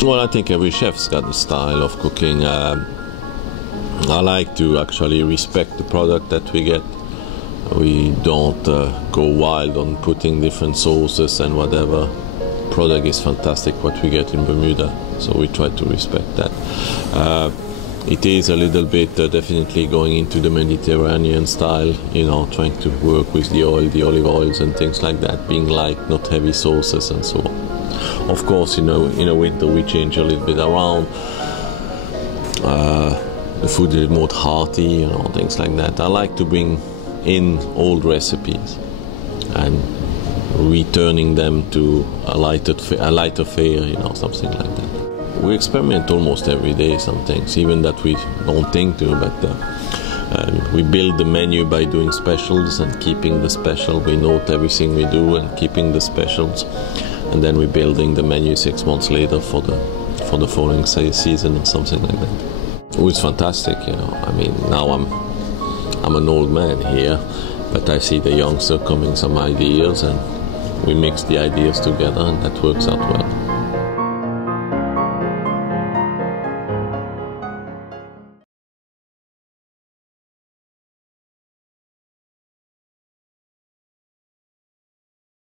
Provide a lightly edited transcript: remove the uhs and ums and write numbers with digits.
Well, I think every chef's got a style of cooking. I like to actually respect the product that we get. We don't go wild on putting different sauces and whatever. Product is fantastic what we get in Bermuda, so we try to respect that. It is a little bit definitely going into the Mediterranean style, you know, trying to work with the oil, the olive oils and things like that, being light, not heavy sauces and so on. Of course, you know, in the winter we change a little bit around. The food is more hearty, you know, things like that. I like to bring in old recipes and returning them to a lighter fare, you know, something like that. We experiment almost every day, some things, even that we don't think to, but we build the menu by doing specials and keeping the special. We note everything we do and keeping the specials, and then we're building the menu 6 months later for the following season or something like that. It was fantastic, you know. I mean, now I'm an old man here, but I see the youngster coming some ideas, and we mix the ideas together, and that works out well.